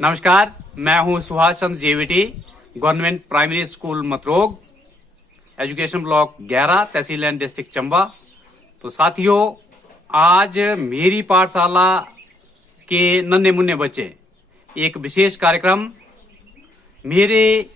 नमस्कार, मैं हूं Subhash Chandra JBT, government primary school Matrog, education block 11, तहसील एंड डिस्ट्रिक्ट चंबा। तो साथियों, आज मेरी पाठशाला के नन्हे मुन्ने बच्चे एक विशेष कार्यक्रम मेरे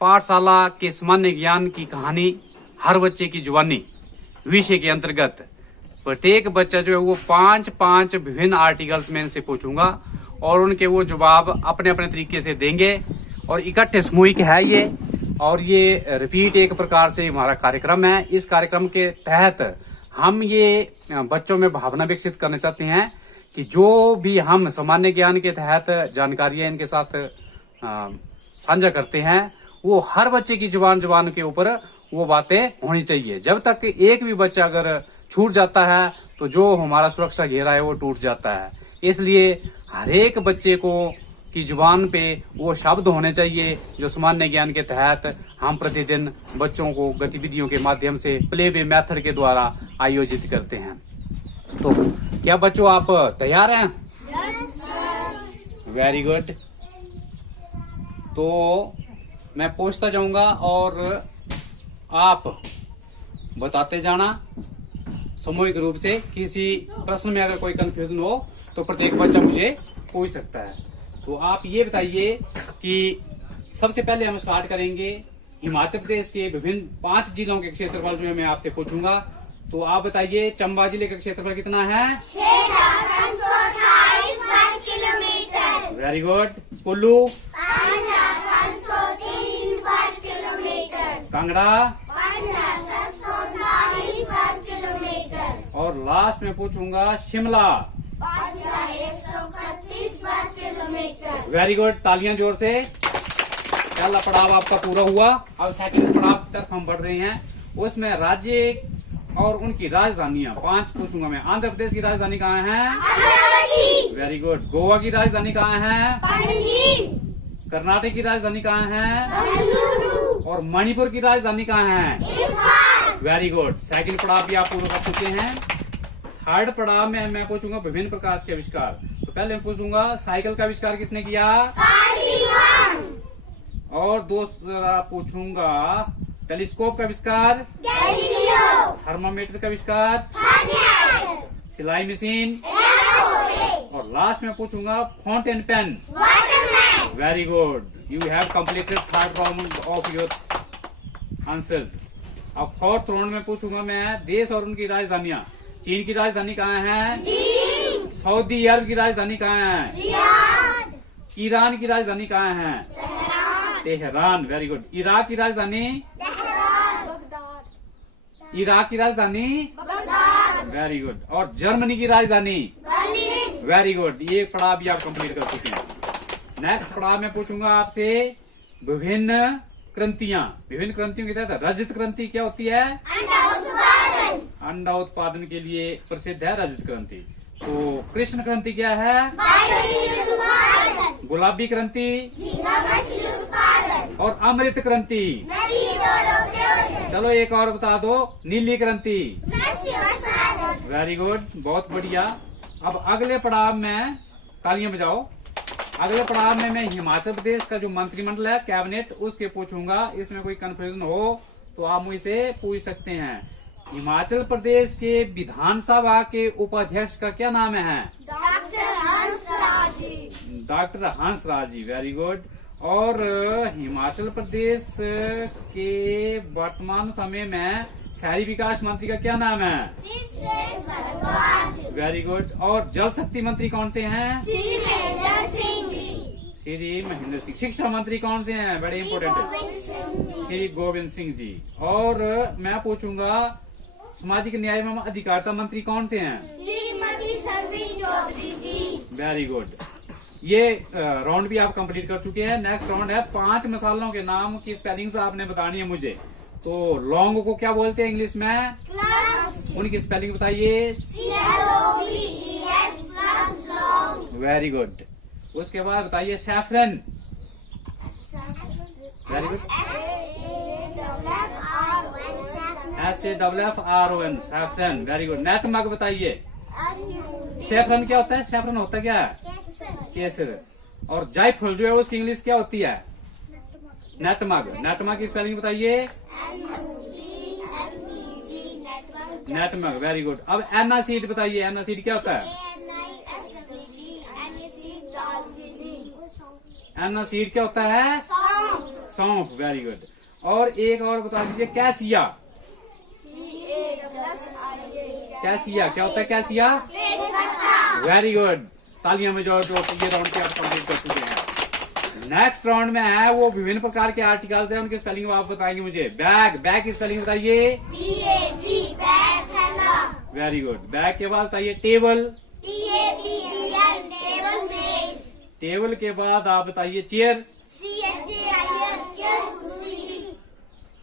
पाठशाला के सामान्य ज्ञान की कहानी हर बच्चे की जुबानी विषय के अंतर्गत प्रत्येक बच्चा जो है वो पांच विभिन्न आर्टिकल्स में इनसे पूछूंगा और उनके वो जवाब अपने अपने तरीके से देंगे और इकट्ठे सामूहिक है ये। और ये रिपीट एक प्रकार से हमारा कार्यक्रम है। इस कार्यक्रम के तहत हम ये बच्चों में भावना विकसित करना चाहते हैं कि जो भी हम सामान्य ज्ञान के तहत जानकारियां इनके साथ साझा करते हैं वो हर बच्चे की जुबान के ऊपर वो बातें होनी चाहिए। जब तक एक भी बच्चा अगर छूट जाता है तो जो हमारा सुरक्षा घेरा है वो टूट जाता है। इसलिए हर एक बच्चे को की जुबान पे वो शब्द होने चाहिए जो सामान्य ज्ञान के तहत हम प्रतिदिन बच्चों को गतिविधियों के माध्यम से प्ले वे मेथड के द्वारा आयोजित करते हैं। तो क्या बच्चों आप तैयार हैं? Very good. तो मैं पूछता जाऊंगा और आप बताते जाना सामूहिक रूप से। किसी प्रश्न में अगर कोई कंफ्यूजन हो तो प्रत्येक बच्चा मुझे पूछ सकता है। तो आप ये बताइए कि सबसे पहले हम स्टार्ट करेंगे हिमाचल प्रदेश के विभिन्न 5 जिलों के क्षेत्रफल जो है मैं आपसे पूछूंगा। तो आप बताइए चंबा जिले का क्षेत्रफल कितना है? 6,528 वर्ग किलोमीटर। Very good. कुल्लू? 5,503 वर्ग किलोमीटर। कांगड़ा? 5,729 वर्ग किलोमीटर। और लास्ट में पूछूंगा शिमला? 5,131 वर्ग किलोमीटर। Very good. तालियां जोर से। पहला पड़ाव आपका पूरा हुआ। अब सेकंड पड़ाव की तरफ हम बढ़ रहे हैं। उसमें राज्य और उनकी राजधानियां 5 पूछूंगा मैं। आंध्र प्रदेश की राजधानी कहाँ है? अमरावती। Very good. गोवा की राजधानी कहाँ है? पणजी। कर्नाटक की राजधानी कहाँ है? बेंगलुरु। और मणिपुर की राजधानी कहाँ है? इंफाल। Very good. सेकंड पड़ाव भी आप पूरा कर चुके हैं। थर्ड पड़ाव में मैं पूछूंगा विभिन्न प्रकार के आविष्कार। तो पहले मैं पूछूंगा साइकिल का आविष्कार किसने किया? और दूसरा पूछूंगा टेलीस्कोप का आविष्कार? गैलीलियो। थर्मामीटर का आविष्कार? सिलाई मशीन? और लास्ट में पूछूंगा fountain pen? Very good. You have completed third round of your answers. अब फोर्थ राउंड में पूछूंगा मैं देश और उनकी राजधानियां। चीन की राजधानी कहाँ है? सऊदी अरब की राजधानी कहाँ है? रियाद। ईरान की राजधानी कहाँ है? तेहरान। Very good. इराक की राजधानी? बगदाद। इराक की राजधानी? बगदाद। Very good. और जर्मनी की राजधानी? बर्लिन। Very good. ये पड़ाव भी आप कंप्लीट कर चुके हैं। नेक्स्ट पड़ाव में पूछूंगा आपसे विभिन्न क्रांतियां। विभिन्न क्रांतियों के तहत रजत क्रांति क्या होती है? अंडा उत्पादन के लिए प्रसिद्ध है रजत क्रांति। तो कृष्ण क्रांति क्या है? गुलाबी क्रांति? और अमृत क्रांति? चलो एक और बता दो। नीली क्रांति? वेरी गुड, बहुत बढ़िया। अब अगले पड़ाव में तालियां बजाओ। अगले पड़ाव में मैं हिमाचल प्रदेश का जो मंत्रिमंडल है कैबिनेट उसके पूछूंगा। इसमें कोई कंफ्यूजन हो तो आप मुझसे पूछ सकते हैं। हिमाचल प्रदेश के विधानसभा के उपाध्यक्ष का क्या नाम है? Doctor Hansraj ji. Very good. और हिमाचल प्रदेश के वर्तमान समय में शहरी विकास मंत्री का क्या नाम है? Very good. और जल शक्ति मंत्री कौन से हैं? श्री महेंद्र सिंह। शिक्षा मंत्री कौन से हैं? बड़े इम्पोर्टेंट है, श्री गोविंद सिंह जी। और मैं पूछूंगा सामाजिक न्याय एवं अधिकारिता मंत्री कौन से हैं? श्रीमती सरवीन चौधरी जी। Very good. ये राउंड भी आप कंप्लीट कर चुके हैं। नेक्स्ट राउंड है 5 मसालों के नाम की स्पेलिंग्स आपने बतानी है मुझे। तो लौंग को क्या बोलते हैं इंग्लिश में? उनकी स्पेलिंग बताइए। Very good. उसके बाद बताइए saffron. Very good. SAFFRON saffron. Very good. Nutmeg बताइए। सैफरन क्या होता है? सैफरन होता क्या है? केसर। और जायफल जो है उसकी इंग्लिश क्या होती है? नटमग। नटमग की स्पेलिंग बताइए। नटमग, वेरी गुड। अब एनासीड बताइए, एनासीड क्या होता है? एनासीड क्या होता है? सौंफ, वेरी गुड। और एक और बता दीजिए, कैसिया। कैसिया क्या होता है? Cassia, very good. तालियां में जो ये राउंड के आप कंप्लीट कर चुके हैं। नेक्स्ट राउंड में है वो विभिन्न प्रकार के आर्टिकल्स हैं, उनकी स्पेलिंग आप बताएंगे मुझे। बैग, बैग की स्पेलिंग बताइए। Very good. बैग के बाद बताइए टेबल। टेबल के बाद आप बताइए चेयर।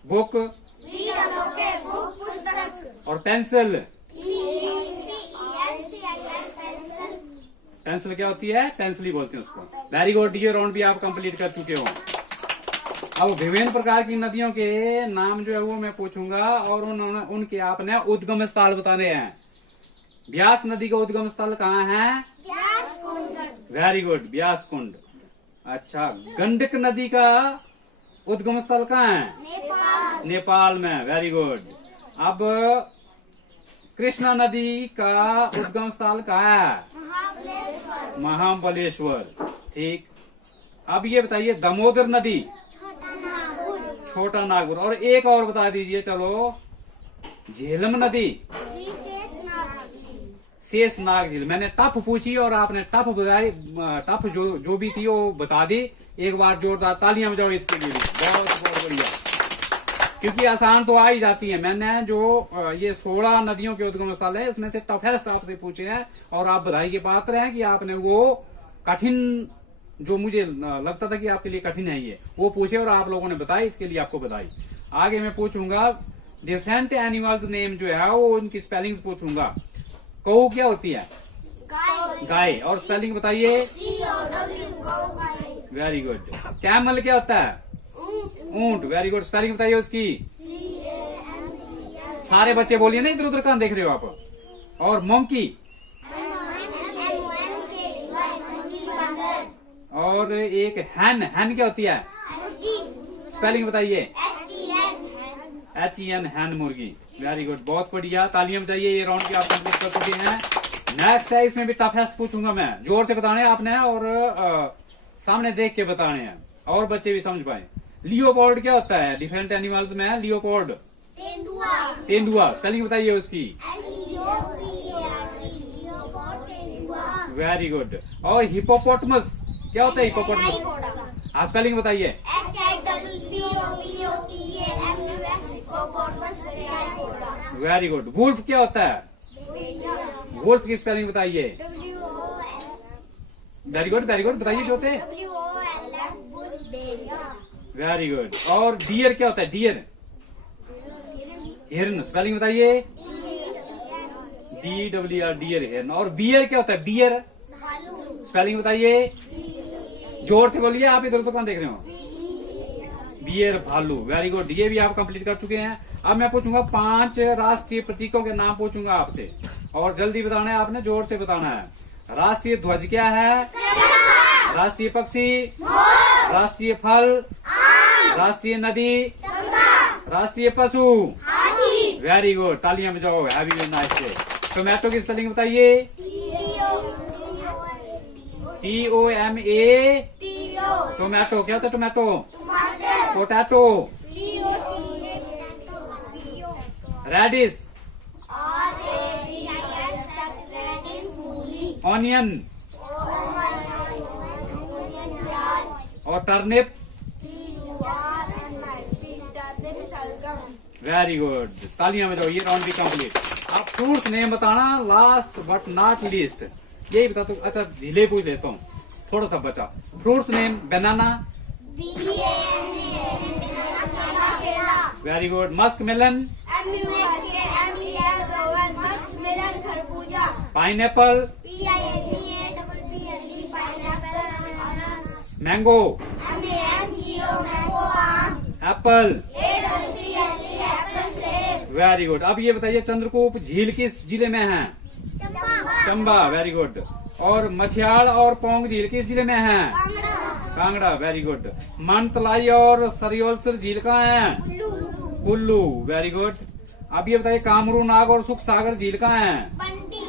बुक और पेंसिल। पेंसिल क्या होती है? पेंसिल ही बोलते हैं उसको। Very good. ये राउंड भी आप कंप्लीट कर चुके हो। अब विभिन्न प्रकार की नदियों के नाम जो है वो मैं पूछूंगा और उनके आपने उद्गम स्थल बताने हैं। ब्यास नदी का उद्गम स्थल कहाँ है? वेरी गुड, ब्यास कुंड। अच्छा, गंडक नदी का उद्गम स्थल कहाँ है? नेपाल में, वेरी गुड। अब कृष्णा नदी का उद्गम स्थल कहाँ है? महाबलेश्वर, ठीक। अब ये बताइए दामोदर नदी। छोटा नागपुर। और एक और बता दीजिए, चलो, झेलम नदी। शेषनाग झील। मैंने टफ पूछी और आपने टफ बताई। टफ जो भी थी वो बता दी। एक बार जोरदार तालियां बजाओ इसके लिए भी। बहुत बहुत बढ़िया, क्योंकि आसान तो आ ही जाती है। मैंने जो ये 16 नदियों के उद्गम स्थल है, इसमें से टफेस्ट आपसे पूछे हैं और आप बधाई के पात्र हैं कि आपने वो कठिन, जो मुझे लगता था कि आपके लिए कठिन है ये, वो पूछे और आप लोगों ने बताई। इसके लिए आपको बधाई। आगे मैं पूछूंगा डिफरेंट एनिमल्स नेम जो है वो उनकी स्पेलिंग्स पूछूंगा। कौ क्या होती है? गाय। और स्पेलिंग बताइए। Very good. कैमल क्या होता है? ऊंट, वेरी गुड। स्पेलिंग बताइए उसकी। सारे बच्चे बोलिए ना, इधर उधर कहां देख रहे हो आप। और मंकी। और एक हैन। हैन क्या होती है? स्पेलिंग बताइए। HEN, हैन, मुर्गी। वेरी गुड, बहुत बढ़िया। तालियां बजाइए। ये राउंड भी आप कंप्लीट कर चुके हैं। नेक्स्ट है, इसमें भी टफेस्ट पूछूंगा मैं। जोर से बताने आपने और सामने देख के बताने हैं और बच्चे भी समझ पाए। लियोपोर्ड क्या होता है? डिफरेंट एनिमल्स में है लियोपोर्ड। तेंदुआ। स्पेलिंग बताइए उसकी। Very good. और हिपोपोटमस क्या होता है? हिपोपोटमस। हाँ, स्पेलिंग बताइए। Very good. वुल्फ क्या होता है? वुल्फ की स्पेलिंग बताइए। Very good, very good. बताइए जो से। Very good. और डियर क्या होता है? डियर। हिरन। स्पेलिंग बताइए। DWR, डियर, हिरन। और बियर क्या होता है? बियर। स्पेलिंग बताइए। जोर से बोलिए, आप इधर तो कहां देख रहे हो? बियर, भालू। Very good. ये भी आप कंप्लीट कर चुके हैं। अब मैं पूछूंगा 5 राष्ट्रीय प्रतीकों के नाम पूछूंगा आपसे और जल्दी बताना है आपने, जोर से बताना है। राष्ट्रीय ध्वज क्या है? राष्ट्रीय पक्षी। राष्ट्रीय फल। राष्ट्रीय नदी। राष्ट्रीय पशु। Very good. तालियां बजाओ। हैवी वेरी नाइस से। टोमेटो की स्पेलिंग बताइए। TOMA। टोमेटो क्या होता है? टोमेटो। पोटैटो। रेडिश। ऑनियन। और टर्निप। Very good. तालियां बजाओ। ये राउंड भी कंप्लीट। आप फ्रूट्स नेम बताना, लास्ट बट नॉट लीस्ट। यही बता दो। अच्छा, झीले पूछ लेता हूँ, थोड़ा सा बचा। Fruits name. Banana. Very good. Musk melon. Pineapple. Mango. Apple. Very good. अब ये बताइए चंद्रकूप झील किस जिले में है? चंबा। Very good. और मछियाड़ और पोंग झील किस जिले में है? Kangra, Kangra, very good. मनतलाई और सरियोलसर झील कहाँ है? Kullu, Kullu, very good. अब ये बताइए कामरू नाग और सुख सागर झील कहाँ है? बंटी,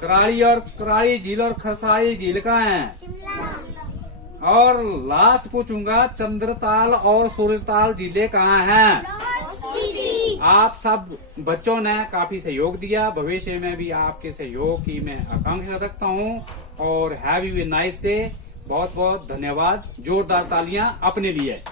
कराड़ी झील और खरसाई झील कहाँ है? शिमला, और लास्ट पूछूंगा चंद्रताल और सूरजताल झीलें कहाँ हैं? फीजी। आप सब बच्चों ने काफी सहयोग दिया, भविष्य में भी आपके सहयोग की मैं आकांक्षा रखता हूँ। और have U a nice day. बहुत बहुत धन्यवाद। जोरदार तालियां अपने लिए।